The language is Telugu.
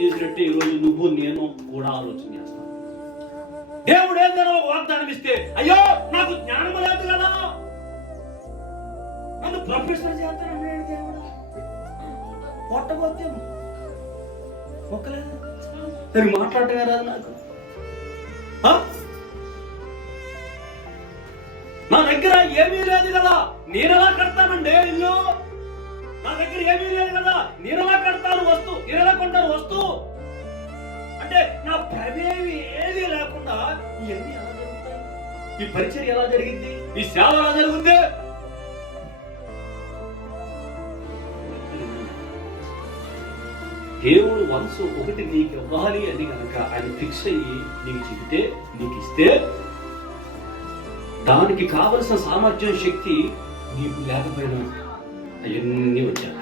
చేసినట్టే ఈరోజు నువ్వు నేను కూడా ఆలోచన చేస్తాను. దేవుడు ఏదైనా ఒక వాగ్దానం ఇస్తే, అయ్యో నాకు జ్ఞానం లేదు కదా, నన్ను ప్రొఫెసర్ చేస్తానన్నాడు దేవుడు. పొట్టబోతే ఒక్కలేదు, సరి మాట్లాడటమే రాదు నాకు. నా దగ్గర ఏమీ లేదు కదా, నేనెలా కడతానండి ఇల్లు? నా దగ్గర ఏమీ లేదు కదా, నేనెలా కడతాను వస్తువు, నేనెలా కొంటాను వస్తువు? అంటే నా ప్రమేయం ఏది లేకుండా ఇవన్నీ ఎలా జరుగుతాయి? ఈ పరిచర్య ఎలా జరిగింది? ఈ సేవ ఎలా జరుగుతుంది? దేవుడు మనసు ఒకటి నీకు ఇవ్వాలి అని కనుక ఆయన ఫిక్స్ అయ్యి నీకు చెబితే, నీకు ఇస్తే, దానికి కావలసిన సామర్థ్యం, శక్తి నీకు లేకపోయినా అవన్నీ వచ్చాయి.